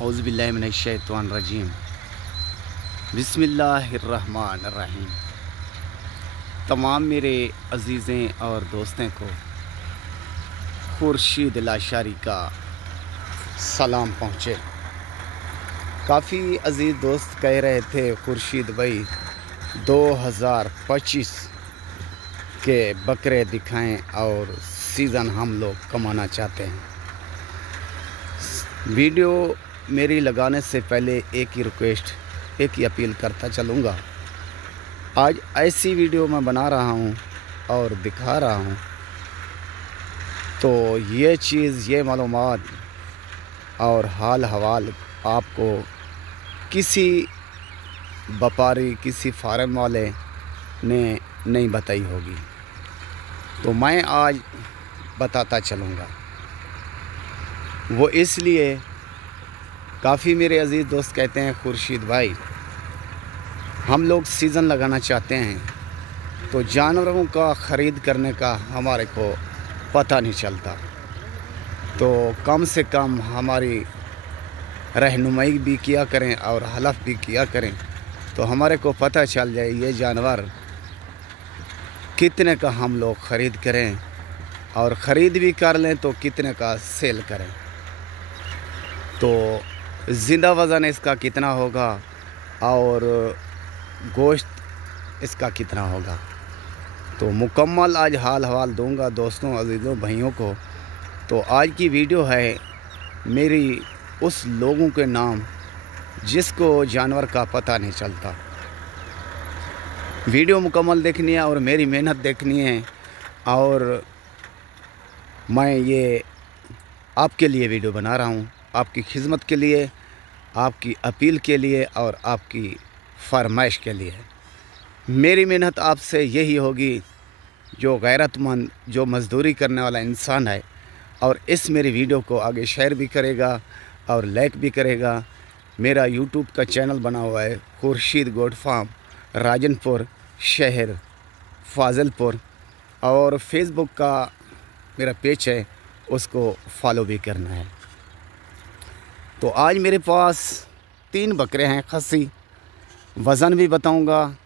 औज़ुबिल्लाहिमिनश्शैतानिर्रजीम बिस्मिल्लाहिर्रहमानिर्रहीम। तमाम मेरे अज़ीज़ें और दोस्तों को खुर्शीद लाशारी का सलाम पहुँचे। काफ़ी अज़ीज़ दोस्त कह रहे थे खुर्शीद भाई 2025 के बकरे दिखाएं और सीज़न हम लोग कमाना चाहते हैं। वीडियो मेरी लगाने से पहले एक ही रिक्वेस्ट, एक ही अपील करता चलूँगा। आज ऐसी वीडियो मैं बना रहा हूँ और दिखा रहा हूँ तो ये चीज़, ये मालूमात और हाल हवाल आपको किसी व्यापारी, किसी फार्म वाले ने नहीं बताई होगी, तो मैं आज बताता चलूँगा। वो इसलिए काफ़ी मेरे अज़ीज़ दोस्त कहते हैं खुर्शीद भाई हम लोग सीज़न लगाना चाहते हैं, तो जानवरों का ख़रीद करने का हमारे को पता नहीं चलता, तो कम से कम हमारी रहनुमाई भी किया करें और हलफ भी किया करें, तो हमारे को पता चल जाए ये जानवर कितने का हम लोग ख़रीद करें, और ख़रीद भी कर लें तो कितने का सेल करें। तो ज़िंदा वज़न इसका कितना होगा और गोश्त इसका कितना होगा, तो मुकम्मल आज हाल हवाल दूंगा दोस्तों, अज़ीज़ों, भाइयों को। तो आज की वीडियो है मेरी उस लोगों के नाम जिसको जानवर का पता नहीं चलता। वीडियो मुकम्मल देखनी है और मेरी मेहनत देखनी है, और मैं ये आपके लिए वीडियो बना रहा हूँ, आपकी खिदमत के लिए, आपकी अपील के लिए और आपकी फरमाइश के लिए। मेरी मेहनत आपसे यही होगी, जो गैरतमंद, जो मज़दूरी करने वाला इंसान है और इस मेरी वीडियो को आगे शेयर भी करेगा और लाइक भी करेगा। मेरा यूट्यूब का चैनल बना हुआ है खुर्शीद गोट फार्म, राजनपुर शहर फाजिलपुर, और फेसबुक का मेरा पेज है, उसको फॉलो भी करना है। तो आज मेरे पास 3 बकरे हैं खस्सी। वज़न भी बताऊंगा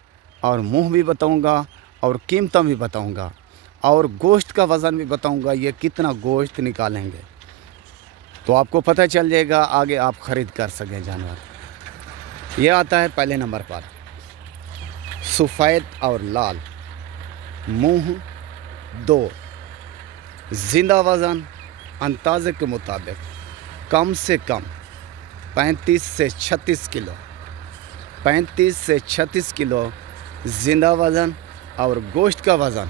और मुंह भी बताऊंगा और कीमत भी बताऊंगा और गोश्त का वज़न भी बताऊंगा, ये कितना गोश्त निकालेंगे, तो आपको पता चल जाएगा, आगे आप ख़रीद कर सकें जानवर। ये आता है पहले नंबर पर सफ़ेद और लाल, मुंह 2, ज़िंदा वज़न अंदाज़े के मुताबिक कम से कम 35 से 36 किलो, 35 से 36 किलो ज़िंदा वज़न, और गोश्त का वज़न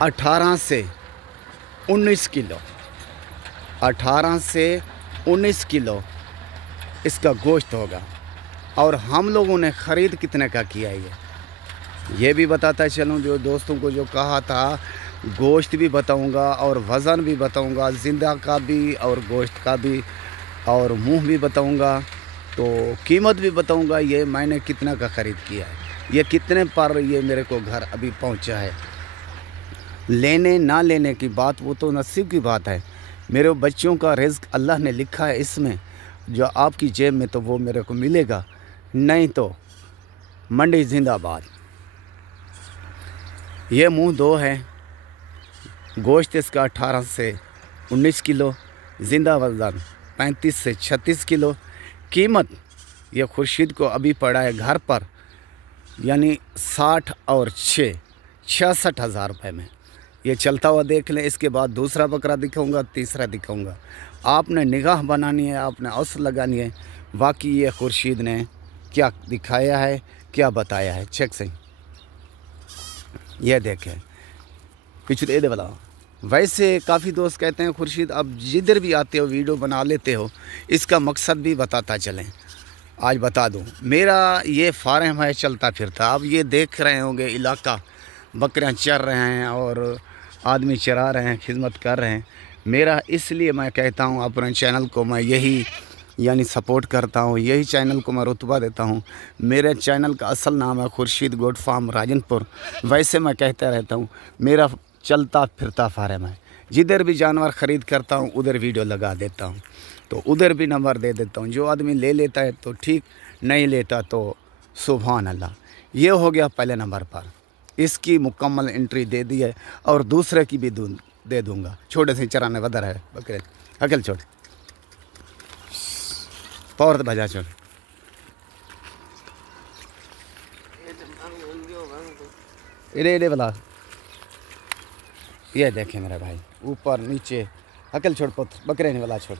18 से 19 किलो, 18 से 19 किलो इसका गोश्त होगा। और हम लोगों ने ख़रीद कितने का किया ये भी बताता चलूँ। जो दोस्तों को जो कहा था, गोश्त भी बताऊंगा और वज़न भी बताऊंगा, ज़िंदा का भी और गोश्त का भी, और मुंह भी बताऊंगा, तो कीमत भी बताऊंगा, ये मैंने कितना का ख़रीद किया है, ये कितने पर ये मेरे को घर अभी पहुंचा है। लेने ना लेने की बात वो तो नसीब की बात है। मेरे बच्चों का रिज़्क अल्लाह ने लिखा है इसमें, जो आपकी जेब में तो वो मेरे को मिलेगा, नहीं तो मंडी जिंदाबाद। ये मुंह 2 है, गोश्त इसका 18 से 19 किलो, ज़िंदा वज़न 35 से 36 किलो। कीमत ये खुर्शीद को अभी पड़ा है घर पर, यानी 60 और 6 66 हज़ार रुपये में। ये चलता हुआ देख लें। इसके बाद दूसरा बकरा दिखाऊंगा, तीसरा दिखाऊंगा। आपने निगाह बनानी है, आपने औसत लगानी है, वाकई ये खुर्शीद ने क्या दिखाया है, क्या बताया है। चेक सही, ये देखें पिछले दे वाला। वैसे काफ़ी दोस्त कहते हैं खुर्शीद अब जिधर भी आते हो वीडियो बना लेते हो, इसका मकसद भी बताता चलें। आज बता दूं, मेरा ये फार्म है चलता फिरता। अब ये देख रहे होंगे इलाका, बकरियां चर रहे हैं और आदमी चरा रहे हैं, खिदमत कर रहे हैं। मेरा इसलिए मैं कहता हूं, अपने चैनल को मैं यही यानी सपोर्ट करता हूं, यही चैनल को मैं रुतबा देता हूं। मेरे चैनल का असल नाम है खुर्शीद गोट फार्म राजनपुर। वैसे मैं कहता रहता हूं, मेरा चलता फिरता फार्म है। जिधर भी जानवर ख़रीद करता हूँ उधर वीडियो लगा देता हूँ, तो उधर भी नंबर दे देता हूँ। जो आदमी ले लेता है तो ठीक, नहीं लेता तो सुभान अल्लाह। ये हो गया पहले नंबर पर, इसकी मुकम्मल एंट्री दे दी है और दूसरे की भी दे दूँगा। छोटे से चराने वदर है बकरे, अकेले छोड़ पौर बजा छोड़। इधे वाला ये देखें मेरे भाई, ऊपर नीचे अकेले छोड़, बकरे नहीं वाला छोड़,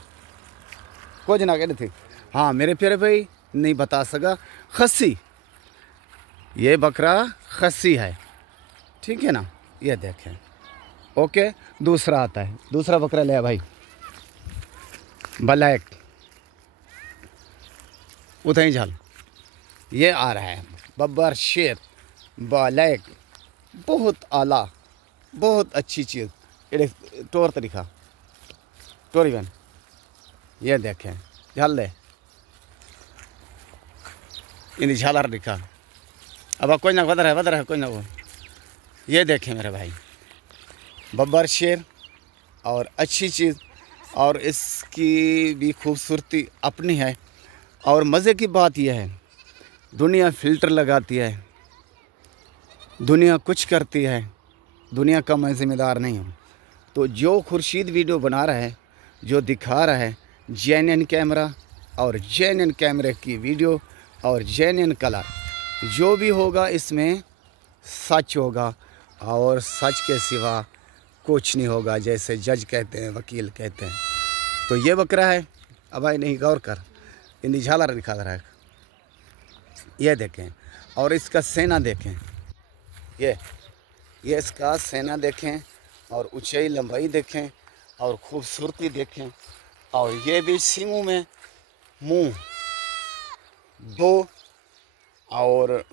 कुछ ना कहते थे। हाँ मेरे प्यारे भाई, नहीं बता सका, खस्सी, ये बकरा खस्सी है, ठीक है ना। ये देखें, ओके। दूसरा आता है, दूसरा बकरा ले भाई, ब्लैक उधर ही झाल, ये आ रहा है बब्बर शेर ब्लैक, बहुत आला, बहुत अच्छी चीज़। टोर तरीका टोरी बन, ये देखें झाल ले इन झालर दिखा। अब कोई ना वदर है कोई ना वो। ये देखें मेरे भाई, बब्बर शेर और अच्छी चीज़, और इसकी भी खूबसूरती अपनी है। और मज़े की बात यह है, दुनिया फ़िल्टर लगाती है, दुनिया कुछ करती है, दुनिया का मैं ज़िम्मेदार नहीं हूँ। तो जो खुर्शीद वीडियो बना रहा है, जो दिखा रहा है, जेन्युइन कैमरा और जेन्युइन कैमरे की वीडियो और जेन्युइन कलर, जो भी होगा इसमें सच होगा और सच के सिवा कुछ नहीं होगा, जैसे जज कहते हैं, वकील कहते हैं। तो ये बकरा है, अब भाई नहीं गौर कर, इन झालर दिखा रहा है। ये देखें, और इसका सेना देखें, ये इसका सेना देखें, और ऊंचाई लंबाई देखें, और खूबसूरती देखें। और ये भी सींगों में मुंह दो, और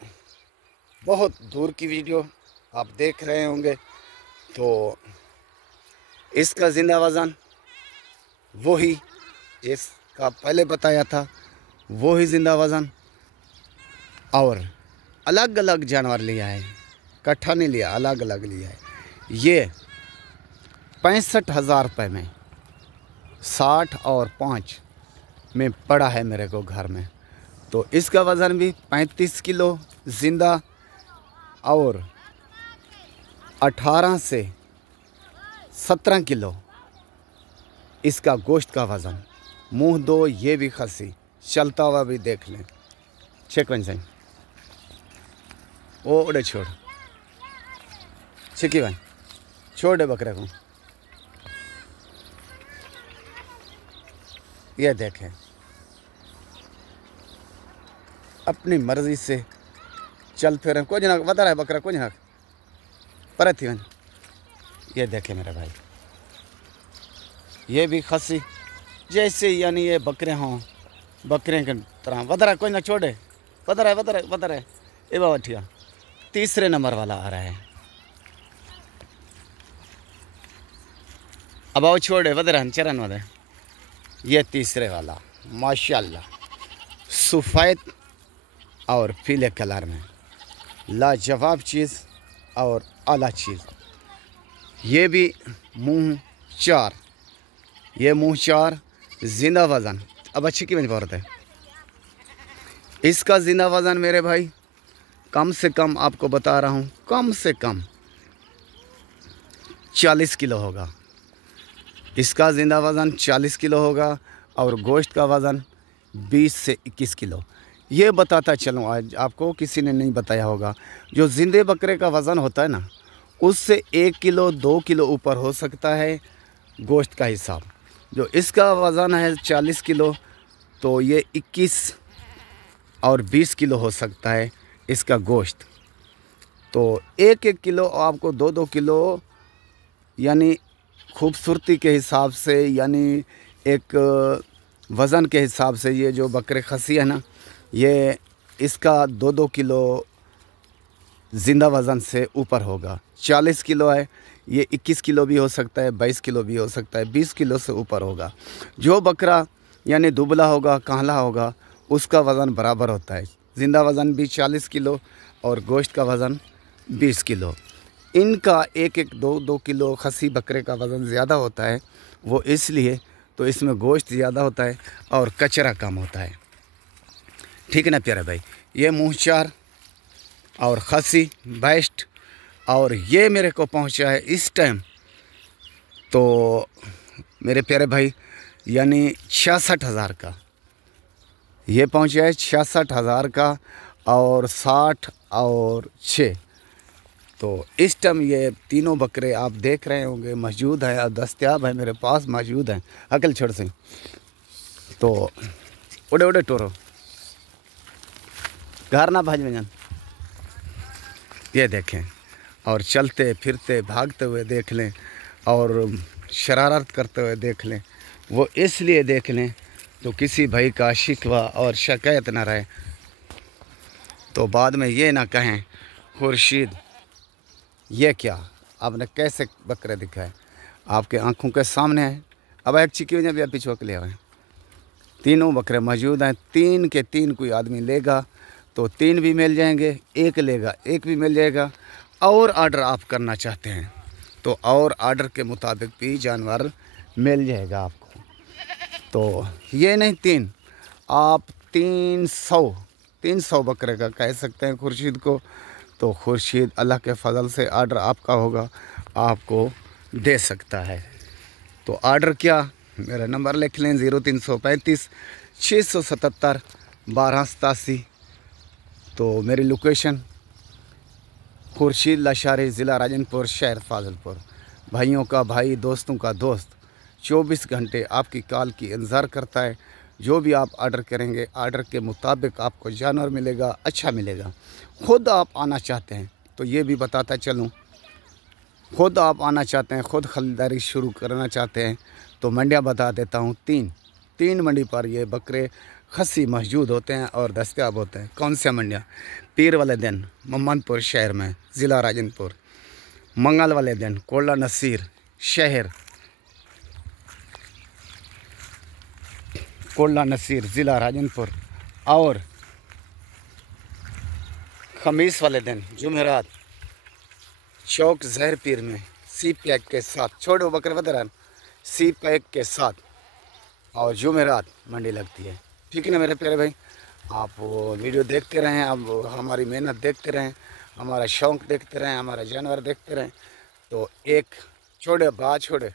बहुत दूर की वीडियो आप देख रहे होंगे। तो इसका ज़िंदा वज़न वही इसका पहले बताया था, वही ज़िंदा वज़न, और अलग अलग जानवर लिया है, इकट्ठा नहीं लिया, अलग अलग लिया है। ये 65,000 रुपये में 60 और 5 में पड़ा है मेरे को घर में। तो इसका वज़न भी 35 किलो ज़िंदा, और 18 से 17 किलो इसका गोश्त का वज़न। मुंह दो, ये भी खसी, चलता हुआ भी देख लें। चेक बन जाए, ओ उड़े छोड़, छिकी बन छोड़ दे बकरे को। ये देखें, अपनी मर्ज़ी से चल फिर, कुछ ना बता रहा है बकरा, कुछ ना पर थी। ये देखें मेरे भाई, ये भी खसी, जैसे यानी ये बकरे हों, बकरे की तरह बदरा, कोई ना छोड़े, बदरा है। ए बाबा ठीक, तीसरे नंबर वाला आ रहा है। अब आओ छोड़े बदरा चरण वाले। ये तीसरे वाला माशाल्लाह, सफ़ेद और पीले कलर में लाजवाब चीज़ और आला चीज़। ये भी मुँह चार, ये मुँह चार ज़िंदा वज़न। अब अच्छी की बन पा है इसका ज़िंदा वज़न मेरे भाई, कम से कम आपको बता रहा हूँ, कम से कम 40 किलो होगा। इसका ज़िंदा वज़न 40 किलो होगा, और गोश्त का वज़न 20 से 21 किलो। ये बताता चलूँ, आज आपको किसी ने नहीं बताया होगा, जो ज़िंदे बकरे का वज़न होता है ना, उससे 1 किलो 2 किलो ऊपर हो सकता है गोश्त का हिसाब। जो इसका वज़न है 40 किलो, तो ये 21 और 20 किलो हो सकता है इसका गोश्त। तो 1-1 किलो आपको 2-2 किलो, यानी खूबसूरती के हिसाब से, यानी एक वज़न के हिसाब से, ये जो बकरे खसी है ना, ये इसका 2-2 किलो ज़िंदा वज़न से ऊपर होगा। 40 किलो है, ये 21 किलो भी हो सकता है, 22 किलो भी हो सकता है, 20 किलो से ऊपर होगा। जो बकरा यानी दुबला होगा, कांहला होगा, उसका वज़न बराबर होता है। ज़िंदा वज़न भी 40 किलो और गोश्त का वज़न 20 किलो। इनका एक एक 2-2 किलो खसी बकरे का वज़न ज़्यादा होता है, वो इसलिए तो इसमें गोश्त ज़्यादा होता है और कचरा कम होता है। ठीक है ना प्यारे भाई। ये मूँहचार और खसी बेस्ट, और ये मेरे को पहुंचा है इस टाइम तो मेरे प्यारे भाई यानी 66,000 का ये पहुंचा है, 66,000 का, और 60 और 6। तो इस टाइम ये तीनों बकरे आप देख रहे होंगे मौजूद है और दस्तयाब है, मेरे पास मौजूद हैं। अकल छोड़ से तो उड़े उड़े टोरो घर ना भाज में, ये देखें, और चलते फिरते भागते हुए देख लें और शरारत करते हुए देख लें। वो इसलिए देख लें तो किसी भाई का शिकवा और शिकायत ना रहे, तो बाद में ये ना कहें खुर्शीद ये क्या आपने कैसे बकरे दिखाए, आपके आंखों के सामने है। अब एक चिकी वजह भी पीछे के लिए आए, तीनों बकरे मौजूद हैं। 3 के 3 कोई आदमी लेगा तो 3 भी मिल जाएंगे, 1 लेगा 1 भी मिल जाएगा। और ऑर्डर आप करना चाहते हैं तो और ऑर्डर के मुताबिक भी जानवर मिल जाएगा आपको। तो ये नहीं 3, आप 300 बकरे का कह सकते हैं खुर्शीद को। तो खुर्शीद अल्लाह के फजल से ऑर्डर आपका होगा, आपको दे सकता है। तो ऑर्डर क्या, मेरा नंबर लिख लें 0335 677 1287। तो मेरी लोकेशन खुर्शीद लाशारी, ज़िला राजनपुर, शहर फाजिलपुर। भाइयों का भाई, दोस्तों का दोस्त 24 घंटे आपकी कॉल की इंतज़ार करता है। जो भी आप ऑर्डर करेंगे ऑर्डर के मुताबिक आपको जानवर मिलेगा, अच्छा मिलेगा। ख़ुद आप आना चाहते हैं तो ये भी बताता चलूँ, ख़ुद आप आना चाहते हैं, ख़ुद ख़रीदारी शुरू करना चाहते हैं तो मंडियाँ बता देता हूँ। 3 मंडी पर ये बकरे खसी मौजूद होते हैं और दस्तयाब होते हैं। कौन सी मंडियाँ? पीर वाले दिन मोहम्मदपुर शहर में, ज़िला राजनपुर। मंगल वाले दिन कोला नसीर शहर, कोला नसीर, ज़िला राजनपुर। और खमीस वाले दिन जुमेरात चौक जहर पीर में सी पैक के साथ, छोड़ो बकरे वदरान, सी पैक के साथ, और जुमेरात मंडी लगती है। ठीक है ना मेरे प्यारे भाई। आप वो वीडियो देखते रहें, आप हमारी मेहनत देखते रहें, हमारा शौक़ देखते रहें, हमारा जानवर देखते रहें। तो एक छोड़े बात छोड़े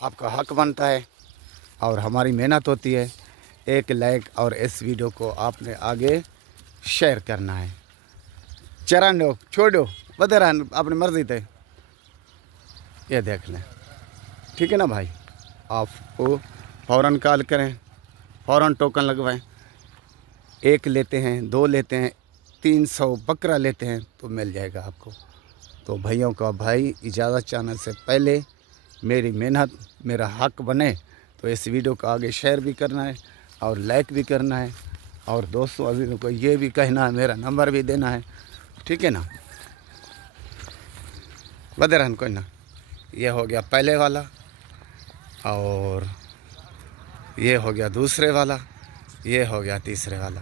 आपका हक बनता है और हमारी मेहनत होती है। एक लाइक और इस वीडियो को आपने आगे शेयर करना है। चरण दो, छोड़ो बदरा अपनी मर्जी थे, ये देख लें। ठीक है ना भाई। आपको फ़ौरन कॉल करें, फ़ौरन टोकन लगवाएं। 1 लेते हैं, 2 लेते हैं, 300 बकरा लेते हैं तो मिल जाएगा आपको। तो भाइयों का भाई इजाज़त चाहने से पहले मेरी मेहनत मेरा हक बने तो इस वीडियो को आगे शेयर भी करना है और लाइक भी करना है, और दोस्तों अभी को ये भी कहना है, मेरा नंबर भी देना है। ठीक है ना। बदरहन कोई ना, ये हो गया पहले वाला और ये हो गया दूसरे वाला, ये हो गया तीसरे वाला।